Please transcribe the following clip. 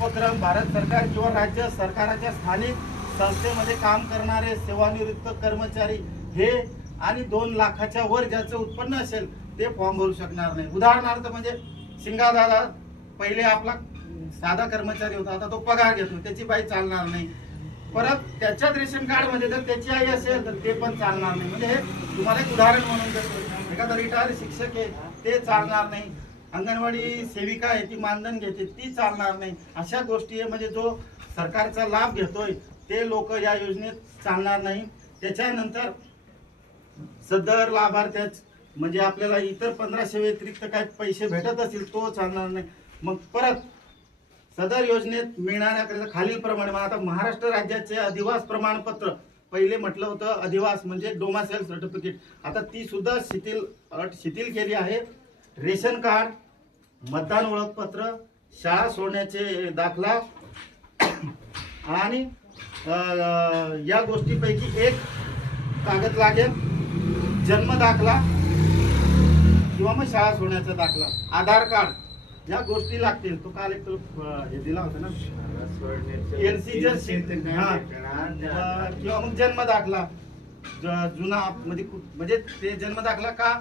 उपक्रम भारत सरकार किंवा राज्य सरकारच्या स्थानिक संस्थेमध्ये काम करणारे सेवानिवृत्त कर्मचारी हे आणि 2 लाखाच्या वर ज्याचं उत्पन्न असेल ते फॉर्म भरू शकणार नाही। उदाहरणार्थ म्हणजे सिंगादादा पहिले आपला साधा कर्मचारी होता, आता तो पगार घेतो, त्याची बाई चालणार नाही। परत त्याच्यात रेशन कार्ड मध्ये जर त्याची आई असेल तर ते पण चालणार नाही। म्हणजे हे तुम्हाला एक उदाहरण म्हणून देतो। एखादा रिटायर शिक्षक आहे ते चालणार नाही, अंगणवाडी सेविका आहे ती मानधन घेते ती चालणार नाही। अशा गोष्टी आहे म्हणजे जो सरकारचा लाभ घेतोय ते लोक या योजनेत चालणार नाही। त्याच्यानंतर सदर लाभार्थ्याच म्हणजे आपल्याला इतर 1500 व्यतिरिक्त काही पैसे भेटत असतील तो चालणार नाही। मग परत सदर योजनेत मिळणाऱ्या खालील प्रमाणे आता महाराष्ट्र राज्याचे अधिवास प्रमाणपत्र पहिले म्हटलं होतं अधिवास म्हणजे डोमासाईल सर्टिफिकेट, आता ती सुद्धा शिथिल केली आहे। रेशन कार्ड, मतदान ओळखपत्र, शाळा सोडण्याचे दाखला आणि या गोष्टीपैकी एक कागद लागेल, जन्म दाखला किंवा मग शाळा सोडण्याचा दाखला, आधार कार्ड या गोष्टी लागतील। तो काल एक हे दिला होता ना एनसी किंवा मग जन्म दाखला जुना म्हणजे ते जन्म दाखला का